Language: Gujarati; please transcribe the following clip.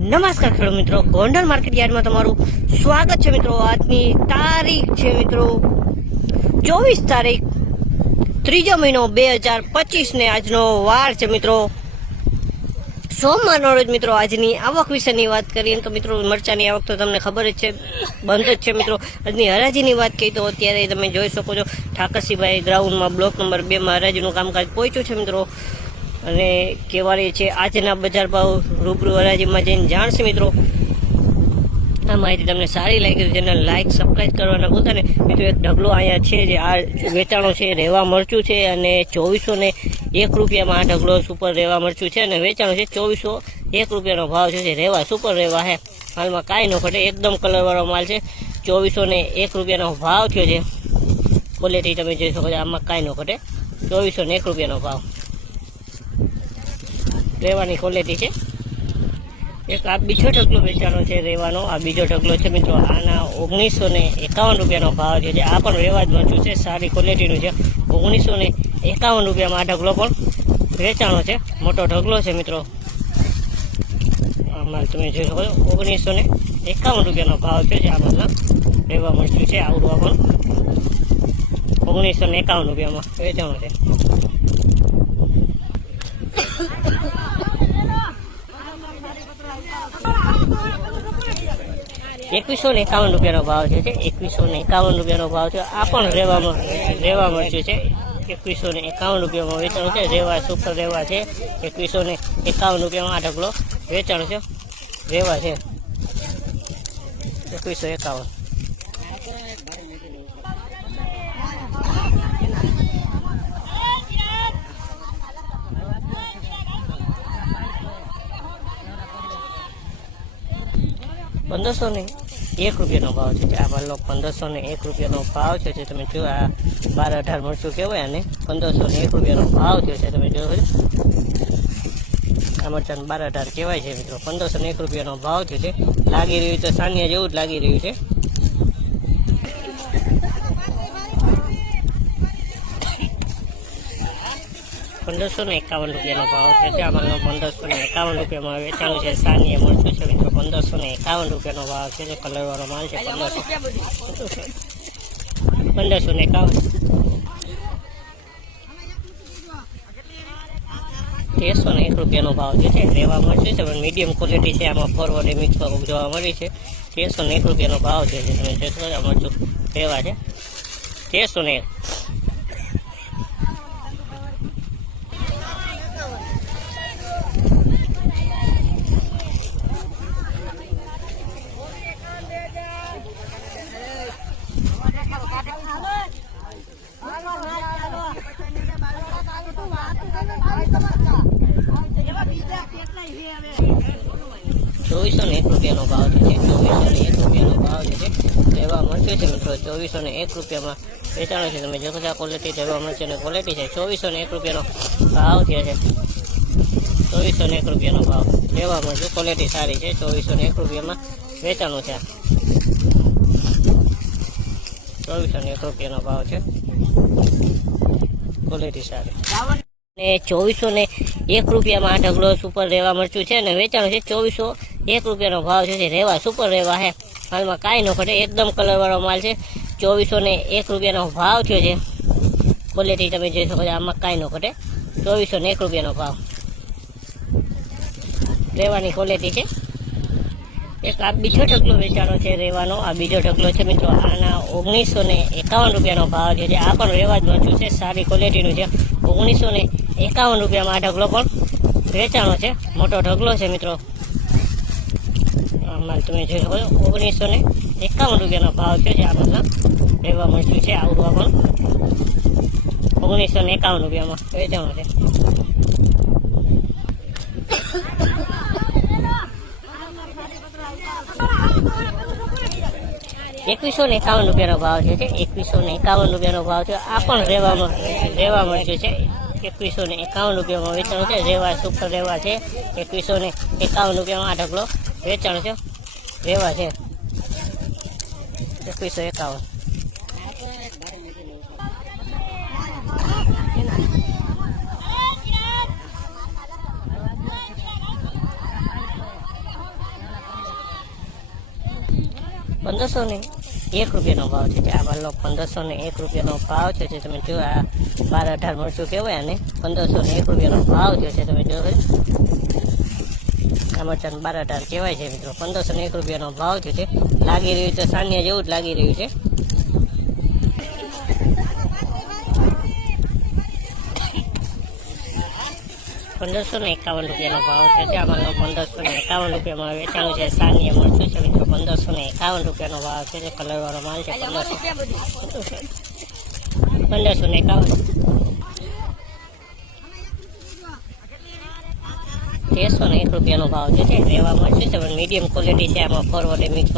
નમસ્કાર ખેડૂત મિત્રો. ગોંડલ માર્કેટ યાર્ડમાં તમારું સ્વાગત છે મિત્રો. આજની તારીખ છે મિત્રો ચોવીસ તારીખ, ત્રીજો મહિનો બે હજાર પચીસ ને આજનો વાર છે મિત્રો. સોમવારનો રોજ મિત્રો આજની આવક વિશેની વાત કરીએ તો મિત્રો મરચાની આવક તો તમને ખબર જ છે, બંધ જ છે મિત્રો. આજની હરાજીની વાત કહી તો અત્યારે તમે જોઈ શકો છો, ઠાકરસિંહભાઈ ગ્રાઉન્ડમાં બ્લોક નંબર બેમાં હરાજીનું કામકાજ પહોંચ્યું છે મિત્રો. અને કહેવાય છે આજના બજાર ભાવ રૂબરૂ હરાજીમાં જઈને જાણશે મિત્રો. આ માહિતી તમને સારી લાગી તો ચેનલ લાઇક સબસ્ક્રાઈબ કરવાના ભૂલતા ને. મિત્રો, એક ઢગલો અહીંયા છે જે આ વેચાણો છે રેવા મરચું છે અને ચોવીસો ને એક રૂપિયામાં આ ઢગલો સુપર રેવા મરચું છે અને વેચાણો છે ચોવીસો એક રૂપિયાનો ભાવ છે રેવા સુપર રેવા છે હાલમાં કાંઈ ન ઘટે, એકદમ કલરવાળો માલ છે. ચોવીસો ને એક રૂપિયાનો ભાવ થયો છે. ક્વોલિટી તમે જોઈ શકો છો, આમાં કાંઈ ન ઘટે. ચોવીસો ને એક રૂપિયાનો ભાવ. રેવાની ક્વોલિટી છે. એક આ બીજો ઢગલો વેચાણો છે રેવાનો આ બીજો ઢગલો છે મિત્રો, આના ઓગણીસો ને એકાવન રૂપિયાનો ભાવ છે. જે આ પણ રહેવા જ વાંચું છે, સારી ક્વોલિટીનું છે. ઓગણીસો ને એકાવન રૂપિયામાં આ ઢગલો પણ વેચાણો છે. મોટો ઢગલો છે મિત્રો. આમાં તમે જોઈ શકો ઓગણીસો ને એકાવન રૂપિયાનો ભાવ છે જે આ મતલબ રહેવા મળ્યું છે આવડવા પણ. ઓગણીસો ને એકાવન રૂપિયામાં વેચાણો છે. એકવીસો ને એકાવન રૂપિયાનો ભાવ છે છે. એકવીસો ને એકાવન રૂપિયાનો ભાવ છે આ પણ રેવામાં રેવા મળશે છે. એકવીસો ને એકાવન રૂપિયામાં વેચાણ છે. રેવા સુપર રેવા છે. એકવીસો ને એકાવન રૂપિયામાં આ ઢગલો વેચાણ છે. રેવા છે. એકવીસો એકાવન. પંદરસો ને એક રૂપિયાનો ભાવ છે. આ માલનો પંદરસો ને એક રૂપિયાનો ભાવ છે જે તમે જો, આ બાર અઢાર મરચું કહેવાય અને પંદરસો ને એક રૂપિયાનો ભાવ થયો છે તમે જોયો આ મરચાંને બાર અઢાર કહેવાય છે મિત્રો. પંદરસો ને એક રૂપિયાનો ભાવ થયો છે લાગી રહ્યું તો સાનિયા જેવું જ લાગી રહ્યું છે. પંદરસો ને એકાવન રૂપિયાનો ભાવ છે. જે અમારનો પંદરસો ને એકાવન રૂપિયામાં વેચાણું છે સાની મળતું છે મિત્રો. પંદરસો ને એકાવન રૂપિયાનો ભાવ છે. જે કલરવાળો માલ છે, પંદરસો. પંદરસો ને એકાવન. તેરસો ને એક રૂપિયાનો ભાવ જે છે રેવા મળશે છે, પણ મીડિયમ ક્વોલિટી છે. આમાં ફોરવર્ડ મિક્સ જોવા મળી છે. તેરસો ને એક રૂપિયાનો ભાવ છે, જે તમે જોશો મરચું છે. તેરસો ને એક ચોવીસો ને એક રૂપિયાનો ભાવ છે ચોવીસો ને એક રૂપિયાનો ભાવ છે એવા મળશે છે મિત્રો ચોવીસો ને એક રૂપિયામાં વેચાણો છે તમે જો આ ક્વોલિટી રહેવા મળશે ને ક્વોલિટી છે ચોવીસો ને એક રૂપિયાનો ભાવ થયો છે ચોવીસો ને એક રૂપિયાનો ભાવ રહેવા મળશે ક્વોલિટી સારી છે ચોવીસો ને એક રૂપિયામાં વેચાણું છે ચોવીસો ને એક રૂપિયાનો ભાવ છે ક્વોલિટી સારી ને ચોવીસો ને એક રૂપિયામાં આ ઢગલો સુપર રેવા મરચું છે ને વેચાણ છે ચોવીસો એક રૂપિયાનો ભાવ છે રેવા સુપર રેવા છે હાલમાં કાંઈ ન ઘટે, એકદમ કલરવાળો માલ છે. ચોવીસો ને એક રૂપિયાનો ભાવ થયો છે. ક્વોલિટી તમે જોઈ શકો છો, આમાં કાંઈ ન ઘટે. ચોવીસો ને એક રૂપિયાનો ભાવ. રેવાની ક્વોલિટી છે. એક આ બીજો ઢગલો વેચાણો છે રેવાનો આ બીજો ઢગલો છે, મિત્રો, આના ઓગણીસો ને એકાવન રૂપિયાનો ભાવ છે. આ પણ રેવા જ વાંચ્યું છે, સારી ક્વોલિટીનું છે. ઓગણીસો ને એકાવન રૂપિયામાં આ ઢગલો પણ વેચાણો છે. મોટો ઢગલો છે, મિત્રો. આમાં તમે જોઈ શકો છો. ઓગણીસો ને એકાવન રૂપિયાનો ભાવ છે જે આ બધા રહેવા મરચું છે આવડવા પણ. ઓગણીસો ને એકાવન રૂપિયામાં વેચાણો છે. એકવીસો ને એકાવન રૂપિયાનો ભાવ છે. એકવીસો ને એકાવન રૂપિયાનો ભાવ છે આ પણ રેવામાં રેવા મળશે છે. એકવીસો ને એકાવન રૂપિયામાં વેચાણ છે. રેવા સુપર રેવા છે. એકવીસો ને એકાવન રૂપિયામાં આ ઢગલો વેચાણ છે રેવા છે. એકવીસો એકાવન. પંદરસો ને એક રૂપિયાનો ભાવ છે આ વાલો પંદરસો ને એક રૂપિયાનો ભાવ છે તમે જો આ બાર અઢાર મળશું કહેવાય અને પંદરસો ને એક રૂપિયાનો ભાવ છે તમે જો મરચાં બાર હજાર કહેવાય છે મિત્રો. પંદરસો ને એક રૂપિયાનો ભાવ છે. લાગી રહ્યું છે સાનિયા જેવું જ લાગી રહ્યું છે. પંદરસો ને એકાવન રૂપિયાનો ભાવ છે. ચાવલનો પંદરસો ને એકાવન રૂપિયામાં વેચાણું છે. સાનિયા મળતું છે મિત્રો. પંદરસો ને એકાવન રૂપિયાનો ભાવ છે. જે કલરવાળો માલ છે, પંદરસો. પંદરસો ને એકાવન. તેરસો ને એક રૂપિયાનો ભાવ છે. રહેવા મળશે પણ મીડિયમ ક્વોલિટી છે, આમાં ફોરવર્ડ મિક્સ